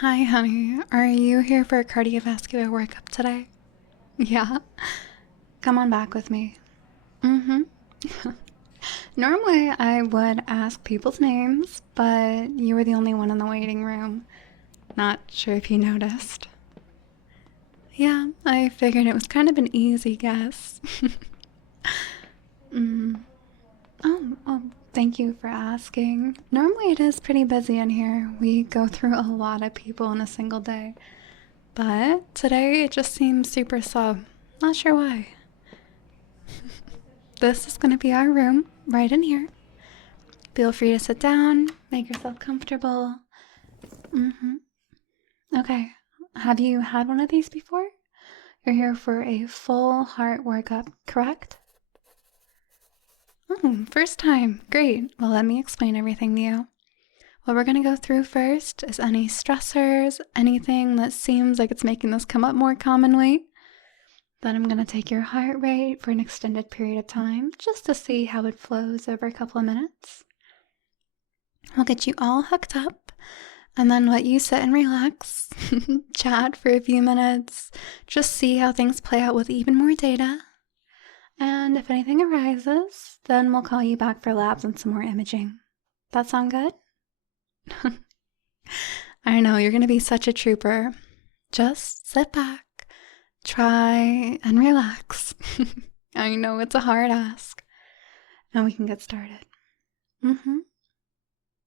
Hi, honey. Are you here for a cardiovascular workup today? Yeah? Come on back with me. Mm-hmm. Normally, I would ask people's names, but you were the only one in the waiting room. Not sure if you noticed. Yeah, I figured it was kind of an easy guess. mm. Oh, thank you for asking. Normally, it is pretty busy in here. We go through a lot of people in a single day. But today it just seems super slow. Not sure why. This is going to be our room right in here. Feel free to sit down, make yourself comfortable. Mm-hmm. Okay. Have you had one of these before? You're here for a full heart workup, correct? First time. Great. Well, let me explain everything to you. What we're going to go through first is any stressors, anything that seems like it's making this come up more commonly. Then I'm going to take your heart rate for an extended period of time just to see how it flows over a couple of minutes. We'll get you all hooked up and then let you sit and relax, chat for a few minutes, just see how things play out with even more data. And if anything arises, then we'll call you back for labs and some more imaging. That sound good? I know, you're going to be such a trooper. Just sit back, try, and relax. I know it's a hard ask. And we can get started.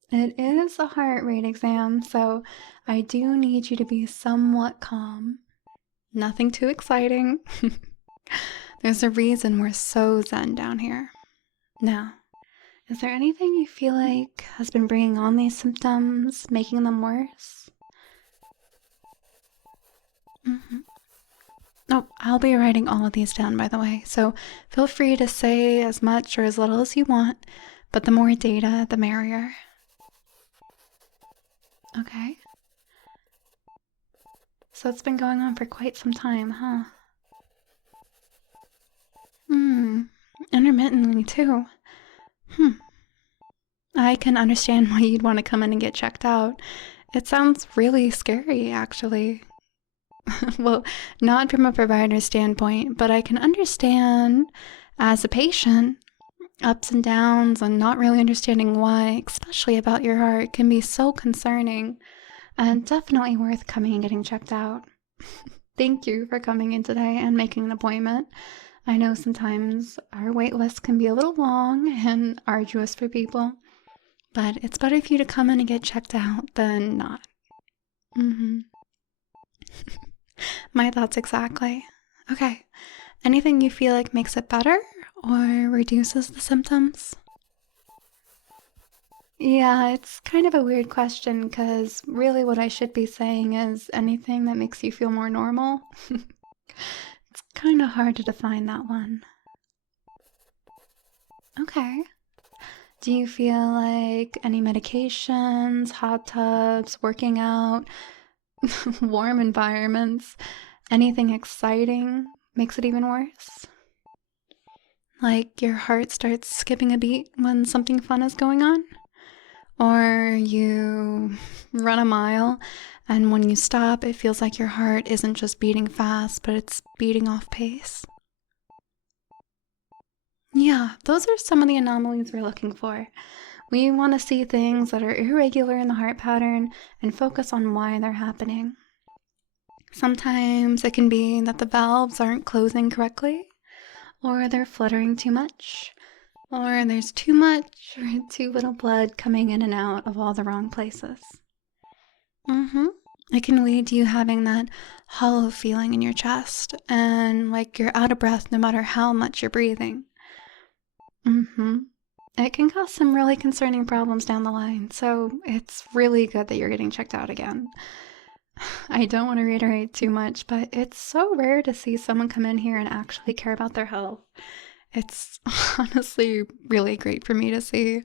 It is a heart rate exam, so I do need you to be somewhat calm. Nothing too exciting. There's a reason we're so zen down here. Now, is there anything you feel like has been bringing on these symptoms, making them worse? Oh, I'll be writing all of these down, by the way, so feel free to say as much or as little as you want, but the more data, the merrier. Okay. So it's been going on for quite some time, huh? Intermittently, too. I can understand why you'd want to come in and get checked out. It sounds really scary, actually. Well, not from a provider standpoint, but I can understand as a patient, ups and downs and not really understanding why, especially about your heart, can be so concerning and definitely worth coming and getting checked out. Thank you for coming in today and making an appointment. I know sometimes our wait list can be a little long and arduous for people, but it's better for you to come in and get checked out than not. My thoughts exactly. Okay. Anything you feel like makes it better or reduces the symptoms? Yeah, it's kind of a weird question because really what I should be saying is anything that makes you feel more normal. It's kind of hard to define that one. Okay. Do you feel like any medications, hot tubs, working out, warm environments, anything exciting makes it even worse? Like your heart starts skipping a beat when something fun is going on? Or you run a mile and when you stop, it feels like your heart isn't just beating fast, but it's beating off pace? Yeah, those are some of the anomalies we're looking for. We want to see things that are irregular in the heart pattern and focus on why they're happening. Sometimes it can be that the valves aren't closing correctly, or they're fluttering too much, or there's too much or too little blood coming in and out of all the wrong places. It can lead to you having that hollow feeling in your chest and like you're out of breath no matter how much you're breathing. It can cause some really concerning problems down the line, so it's really good that you're getting checked out again. I don't want to reiterate too much, but it's so rare to see someone come in here and actually care about their health. It's honestly really great for me to see.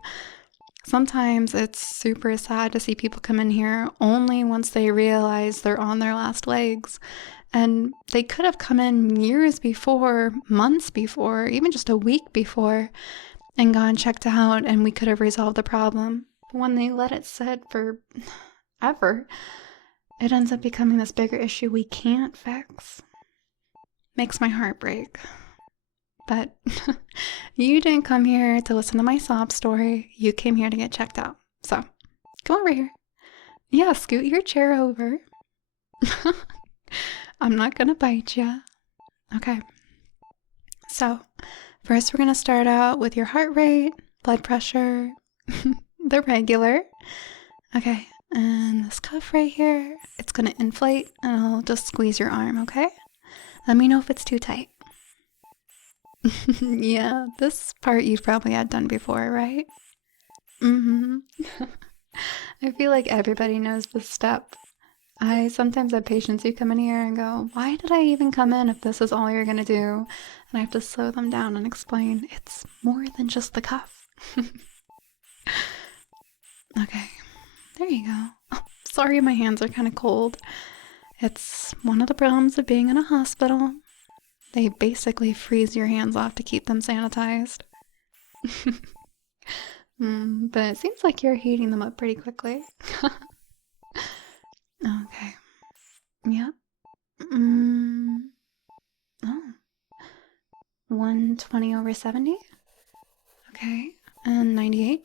Sometimes it's super sad to see people come in here only once they realize they're on their last legs. And they could have come in years before, months before, even just a week before, and gone checked out, and we could have resolved the problem. But when they let it sit for ever, it ends up becoming this bigger issue we can't fix. Makes my heart break. But you didn't come here to listen to my sob story. You came here to get checked out. So, come over here. Yeah, scoot your chair over. I'm not gonna bite you. Okay. So, first we're gonna start out with your heart rate, blood pressure, the regular. Okay, and this cuff right here, it's gonna inflate and I'll just squeeze your arm, okay? Let me know if it's too tight. Yeah, this part you've probably had done before, right? Mm-hmm. I feel like everybody knows this step. I sometimes have patients who come in here and go, why did I even come in if this is all you're gonna do? And I have to slow them down and explain, it's more than just the cuff. Okay, there you go. Oh, sorry, my hands are kind of cold. It's one of the problems of being in a hospital. They basically freeze your hands off to keep them sanitized. But it seems like you're heating them up pretty quickly. Okay. Yep. Oh. 120/70. Okay. And 98.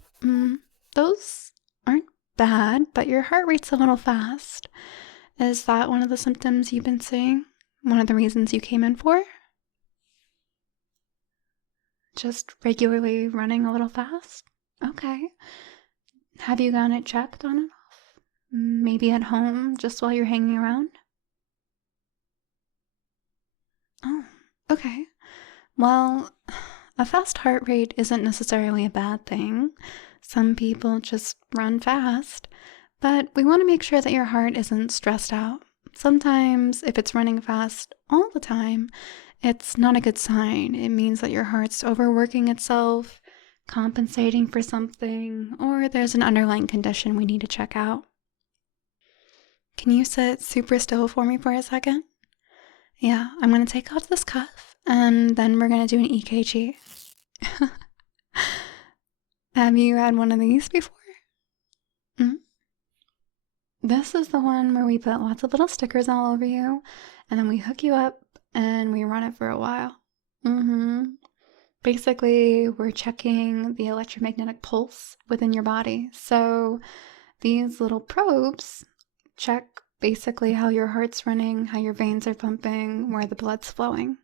Those aren't bad, but your heart rate's a little fast. Is that one of the symptoms you've been seeing? One of the reasons you came in for? Just regularly running a little fast? Okay. Have you gotten it checked on and off? Maybe at home, just while you're hanging around? Oh, okay. Well, a fast heart rate isn't necessarily a bad thing. Some people just run fast, but we want to make sure that your heart isn't stressed out. Sometimes, if it's running fast all the time, it's not a good sign. It means that your heart's overworking itself, compensating for something, or there's an underlying condition we need to check out. Can you sit super still for me for a second? Yeah, I'm going to take off this cuff, and then we're going to do an EKG. Have you had one of these before? This is the one where we put lots of little stickers all over you, and then we hook you up, and we run it for a while. Basically, we're checking the electromagnetic pulse within your body. So these little probes check basically how your heart's running, how your veins are pumping, where the blood's flowing.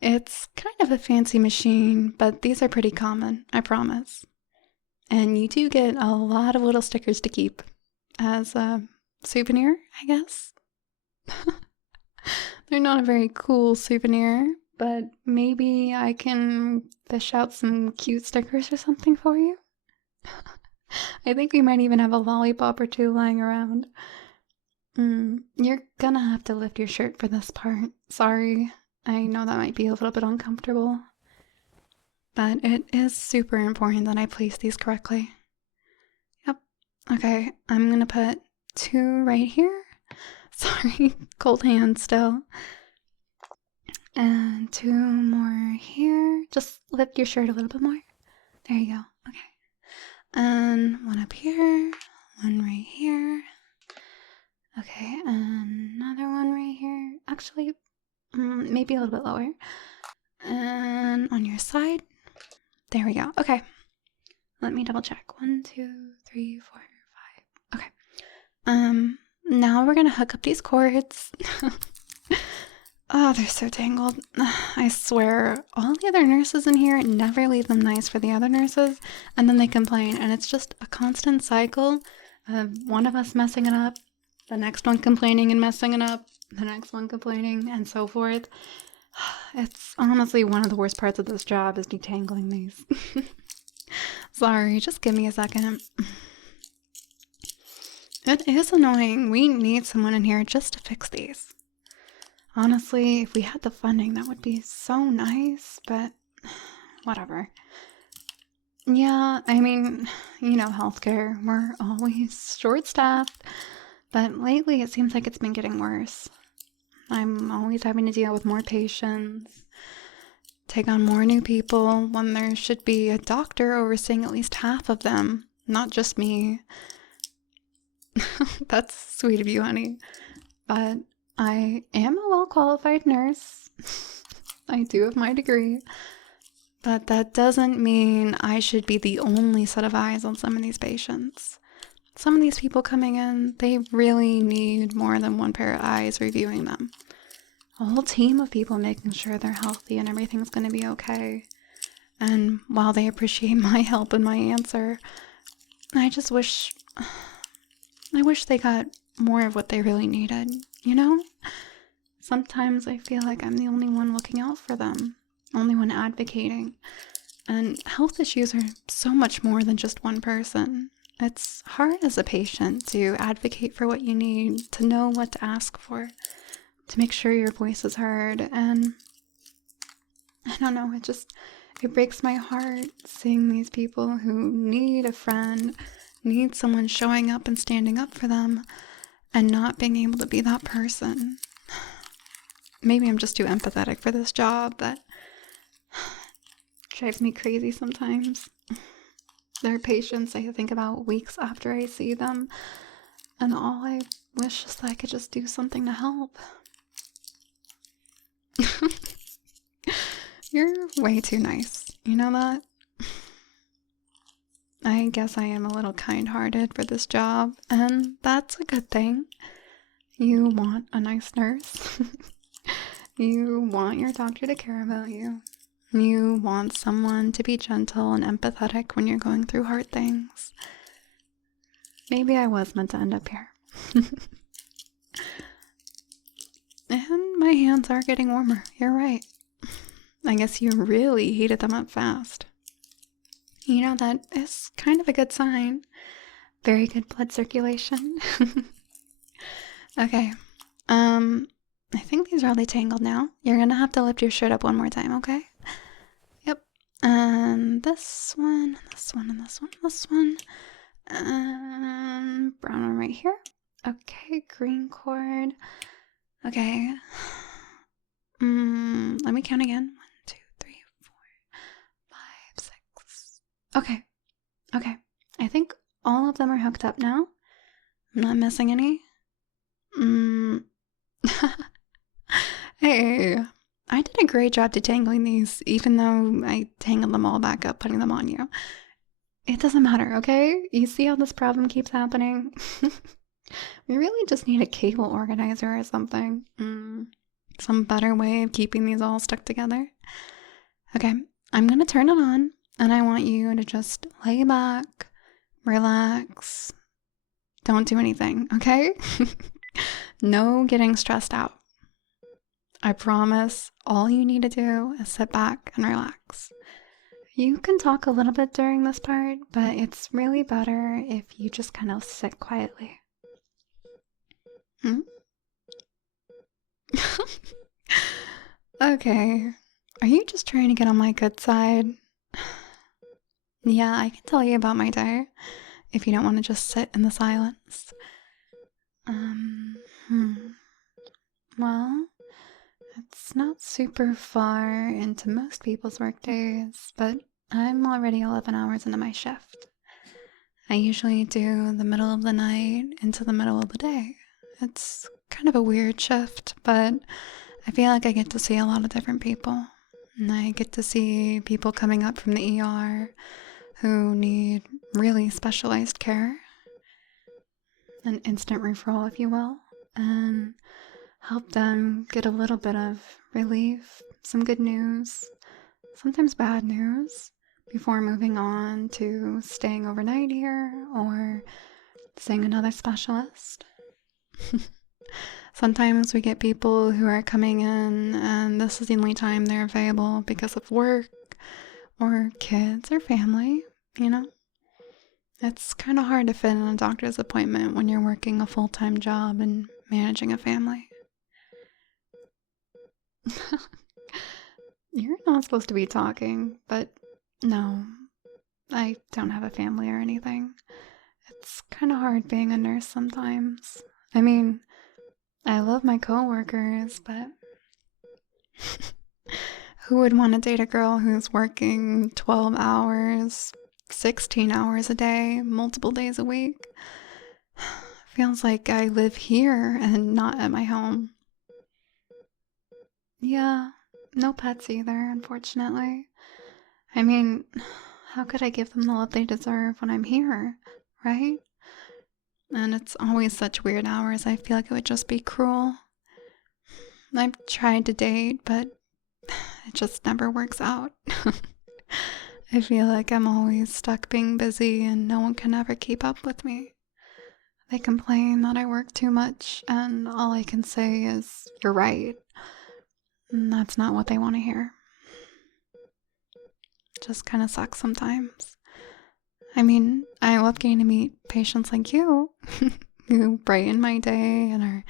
It's kind of a fancy machine, but these are pretty common, I promise. And you do get a lot of little stickers to keep as a souvenir, I guess. They're not a very cool souvenir, but maybe I can fish out some cute stickers or something for you. I think we might even have a lollipop or two lying around. You're gonna have to lift your shirt for this part. Sorry, I know that might be a little bit uncomfortable. But it is super important that I place these correctly. Yep. Okay, I'm gonna put 2 right here. Sorry, cold hands still. And 2 more here. Just lift your shirt a little bit more. There you go. Okay. And 1 up here. 1 right here. Okay, and another 1 right here. Actually, maybe a little bit lower. And on your side. There we go. Okay. Let me double check. 1, 2, 3, 4, 5. Okay. Now we're gonna hook up these cords. Oh, they're so tangled. I swear, all the other nurses in here never leave them nice for the other nurses, and then they complain, and it's just a constant cycle of one of us messing it up, the next one complaining and messing it up, the next one complaining, and so forth. It's honestly one of the worst parts of this job is detangling these. Sorry, just give me a second. It is annoying. We need someone in here just to fix these. Honestly, if we had the funding, that would be so nice, but whatever. Yeah, I mean, you know, healthcare, we're always short-staffed, but lately it seems like it's been getting worse. I'm always having to deal with more patients, take on more new people when there should be a doctor overseeing at least half of them, not just me. That's sweet of you, honey. But I am a well-qualified nurse. I do have my degree. But that doesn't mean I should be the only set of eyes on some of these patients. Some of these people coming in, they really need more than one pair of eyes reviewing them. A whole team of people making sure they're healthy and everything's going to be okay. And while they appreciate my help and my answer, I wish they got more of what they really needed, you know? Sometimes I feel like I'm the only one looking out for them, only one advocating. And health issues are so much more than just one person. It's hard as a patient to advocate for what you need, to know what to ask for, to make sure your voice is heard. And I don't know, it breaks my heart seeing these people who need a friend, need someone showing up and standing up for them, and not being able to be that person. Maybe I'm just too empathetic for this job, but it drives me crazy sometimes. There are patients I think about weeks after I see them, and all I wish is that I could just do something to help. You're way too nice. You know that? I guess I am a little kind-hearted for this job, and that's a good thing. You want a nice nurse. You want your doctor to care about you. You want someone to be gentle and empathetic when you're going through hard things. Maybe I was meant to end up here. And my hands are getting warmer. You're right. I guess you really heated them up fast. You know, that is kind of a good sign. Very good blood circulation. Okay. I think these are all detangled now. You're gonna have to lift your shirt up one more time, okay? Yep. And this one, this one, and this one, this one. Brown one right here. Okay, green cord. Okay. Let me count again. 1, 2, 3, 4, 5, 6. Okay. Okay. I think all of them are hooked up now. I'm not missing any. Hey, I did a great job detangling these, even though I tangled them all back up, putting them on you. It doesn't matter, okay? You see how this problem keeps happening? We really just need a cable organizer or something. Some better way of keeping these all stuck together. Okay, I'm gonna turn it on, and I want you to just lay back, relax, don't do anything, okay? No getting stressed out. I promise all you need to do is sit back and relax. You can talk a little bit during this part, but it's really better if you just kind of sit quietly. Okay, are you just trying to get on my good side? Yeah, I can tell you about my day if you don't want to just sit in the silence. Well, it's not super far into most people's work days, but I'm already 11 hours into my shift. I usually do the middle of the night into the middle of the day. It's kind of a weird shift, but I feel like I get to see a lot of different people. And I get to see people coming up from the ER who need really specialized care. An instant referral, if you will. And help them get a little bit of relief, some good news, sometimes bad news, before moving on to staying overnight here or seeing another specialist. Sometimes we get people who are coming in and this is the only time they're available because of work or kids or family, you know? It's kind of hard to fit in a doctor's appointment when you're working a full-time job and managing a family. You're not supposed to be talking, but no, I don't have a family or anything. It's kind of hard being a nurse sometimes. I mean, I love my coworkers, but who would want to date a girl who's working 12 hours, 16 hours a day, multiple days a week? Feels like I live here and not at my home. Yeah, no pets either, unfortunately. I mean, how could I give them the love they deserve when I'm here, right? And it's always such weird hours. I feel like it would just be cruel. I've tried to date, but it just never works out. I feel like I'm always stuck being busy and no one can ever keep up with me. They complain that I work too much, and all I can say is, you're right. And that's not what they want to hear. Just kind of sucks sometimes. I mean, I love getting to meet patients like you, who brighten my day and are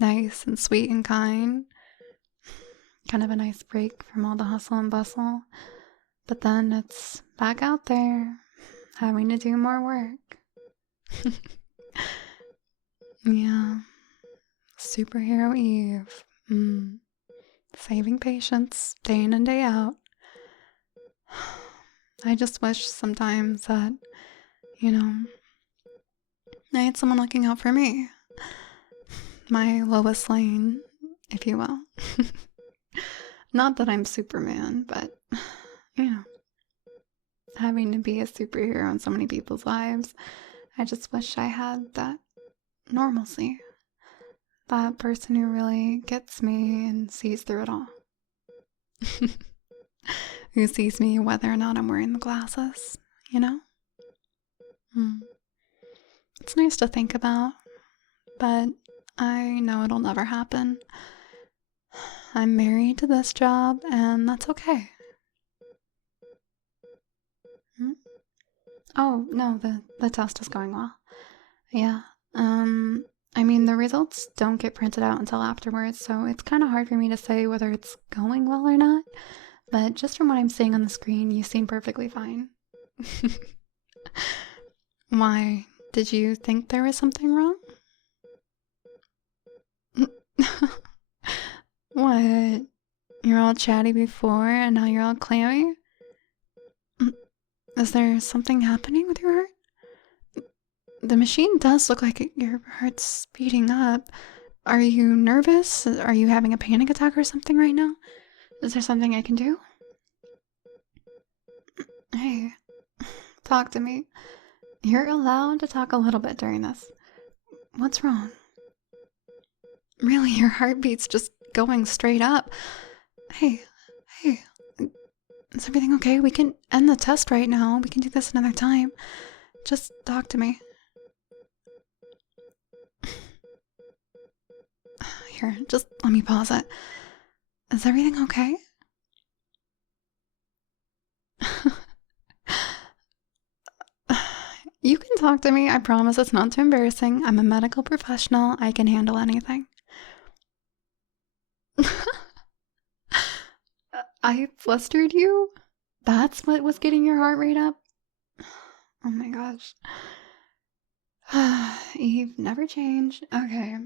nice and sweet and kind. Kind of a nice break from all the hustle and bustle. But then it's back out there, having to do more work. Yeah. Superhero Eve. Saving patients day in and day out. I just wish sometimes that, I had someone looking out for me. My Lois Lane, if you will. Not that I'm Superman, but, having to be a superhero in so many people's lives, I just wish I had that normalcy. That person who really gets me and sees through it all. Who sees me whether or not I'm wearing the glasses, It's nice to think about, but I know it'll never happen. I'm married to this job, and that's okay. Oh, no, the test is going well. Yeah. I mean, the results don't get printed out until afterwards, so it's kind of hard for me to say whether it's going well or not. But just from what I'm seeing on the screen, you seem perfectly fine. Why? Did you think there was something wrong? What? You're all chatty before and now you're all clammy? Is there something happening with your heart? The machine does look like your heart's speeding up. Are you nervous? Are you having a panic attack or something right now? Is there something I can do? Hey, talk to me. You're allowed to talk a little bit during this. What's wrong? Really, your heartbeat's just going straight up. Hey, is everything okay? We can end the test right now. We can do this another time. Just talk to me. Here, just let me pause it. Is everything okay? You can talk to me. I promise it's not too embarrassing. I'm a medical professional. I can handle anything. I flustered you? That's what was getting your heart rate up? Oh my gosh. Eve, never change. Okay.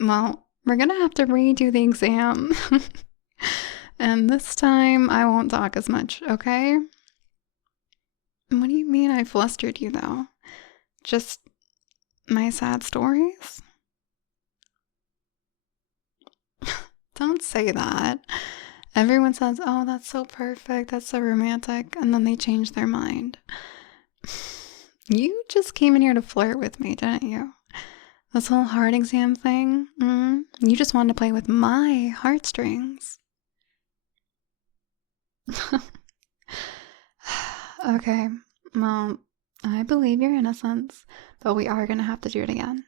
Well, we're gonna have to redo the exam. And this time I won't talk as much, okay? What do you mean I flustered you, though? Just my sad stories? Don't say that. Everyone says, oh, that's so perfect, that's so romantic, and then they change their mind. You just came in here to flirt with me, didn't you? This whole heart exam thing, you just wanted to play with my heartstrings. Okay, well, I believe your innocence, but we are going to have to do it again.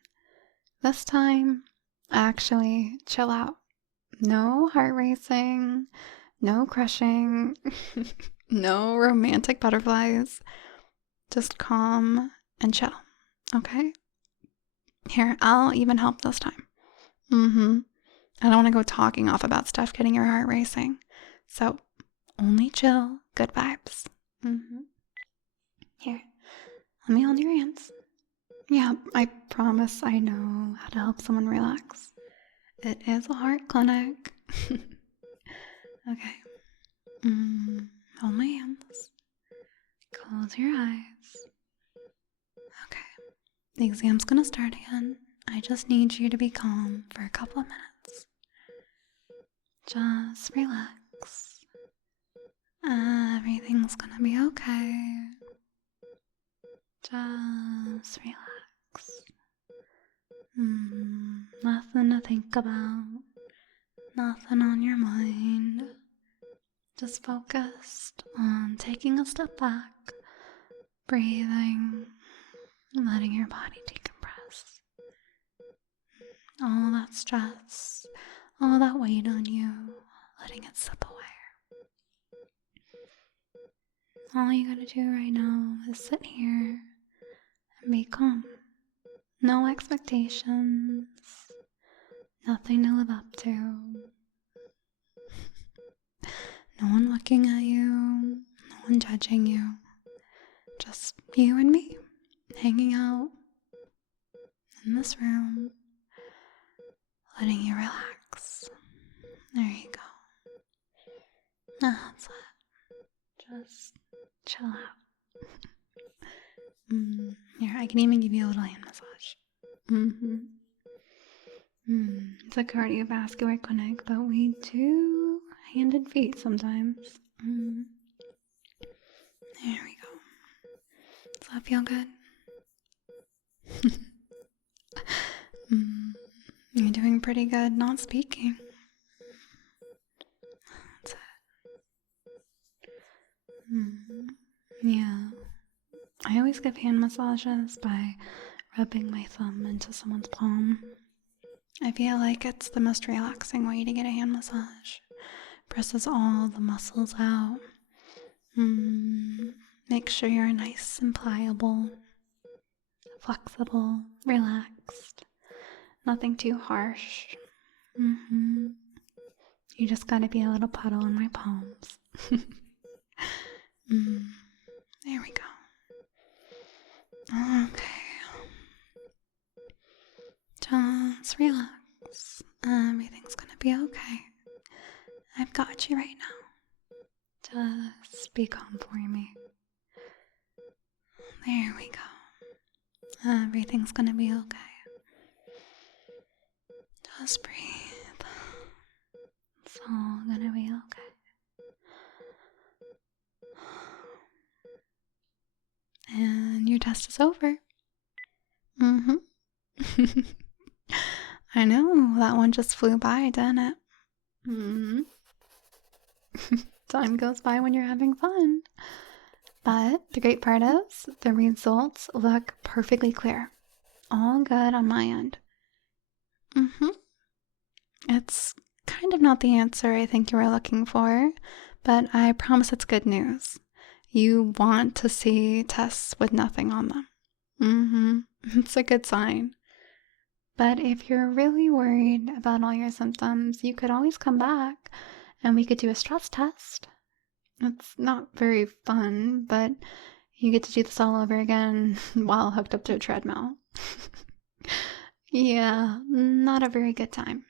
This time, actually, chill out. No heart racing, no crushing, no romantic butterflies. Just calm and chill, okay? Here, I'll even help this time. I don't want to go talking off about stuff getting your heart racing. So, only chill, good vibes. Here, let me hold your hands. Yeah, I promise I know how to help someone relax. It is a heart clinic. Okay. Hold my hands. Close your eyes. Okay. The exam's gonna start again. I just need you to be calm for a couple of minutes. Just relax. Everything's gonna be okay. Just relax. Nothing to think about. Nothing on your mind. Just focused on taking a step back, breathing, letting your body decompress. All that stress, all that weight on you, letting it slip away. All you gotta do right now is sit here and be calm. No expectations, nothing to live up to. No one looking at you, no one judging you. Just you and me, hanging out in this room, letting you relax. There you go. That's it. Just chill out. Here, I can even give you a little hand massage. It's a cardiovascular clinic, but we do hand and feet sometimes. There we go. Does that feel good? You're doing pretty good not speaking. That's it. Yeah. I always give hand massages by rubbing my thumb into someone's palm. I feel like it's the most relaxing way to get a hand massage. Presses all the muscles out. Make sure you're nice and pliable, flexible, relaxed. Nothing too harsh. You just gotta be a little puddle in my palms. There we go. Okay. Just relax. Everything's gonna be okay. I've got you right now. Just be calm for me. There we go. Everything's gonna be okay. Just breathe. It's all gonna be okay. And your test is over. I know, that one just flew by, didn't it? Time goes by when you're having fun. But the great part is, the results look perfectly clear. All good on my end. It's kind of not the answer I think you were looking for, but I promise it's good news. You want to see tests with nothing on them. It's a good sign. But if you're really worried about all your symptoms, you could always come back and we could do a stress test. It's not very fun, but you get to do this all over again while hooked up to a treadmill. Yeah, not a very good time.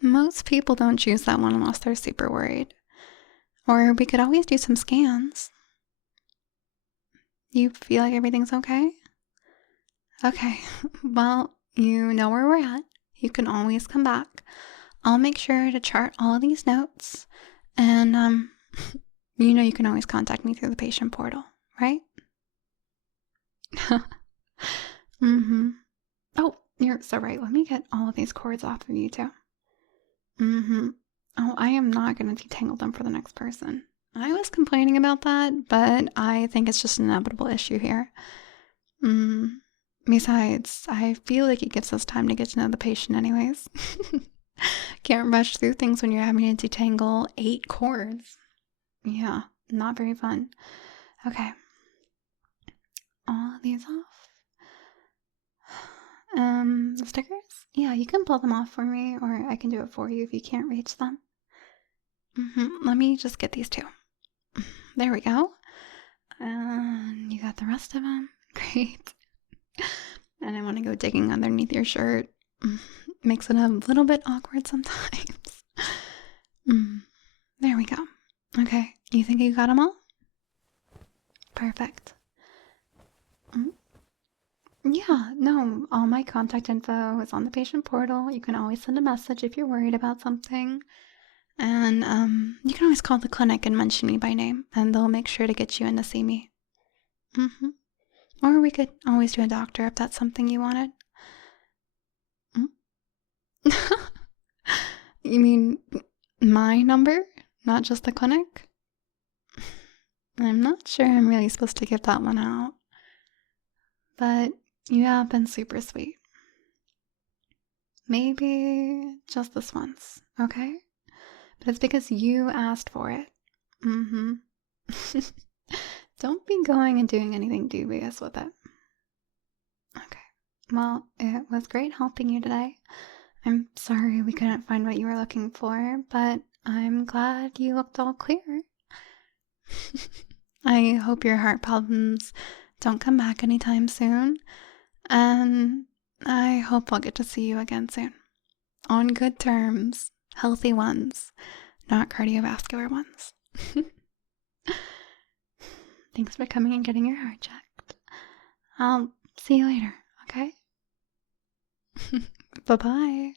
Most people don't choose that one unless they're super worried. Or we could always do some scans. You feel like everything's okay? Okay, well, you know where we're at. You can always come back. I'll make sure to chart all of these notes. And, you can always contact me through the patient portal, right? Oh, you're so right. Let me get all of these cords off of you, too. Oh, I am not going to detangle them for the next person. I was complaining about that, but I think it's just an inevitable issue here. Besides, I feel like it gives us time to get to know the patient anyways. Can't rush through things when you're having to detangle 8 cords. Yeah, not very fun. Okay. All of these off. The stickers? Yeah, you can pull them off for me, or I can do it for you if you can't reach them. Let me just get these 2. There we go. And you got the rest of them. Great. And I want to go digging underneath your shirt. Makes it a little bit awkward sometimes. There we go. Okay, you think you got them all? Perfect. Yeah, no, all my contact info is on the patient portal. You can always send a message if you're worried about something. And you can always call the clinic and mention me by name, and they'll make sure to get you in to see me. Mm-hmm. Or we could always do a doctor if that's something you wanted. Mm? You mean my number, not just the clinic? I'm not sure I'm really supposed to give that one out. But you have been super sweet. Maybe just this once, okay? But it's because you asked for it. Mm-hmm. Don't be going and doing anything dubious with it. Okay. Well, it was great helping you today. I'm sorry we couldn't find what you were looking for, but I'm glad you looked all clear. I hope your heart problems don't come back anytime soon, and I hope I'll get to see you again soon. On good terms, healthy ones, not cardiovascular ones. Thanks for coming and getting your heart checked. I'll see you later, okay? Bye-bye.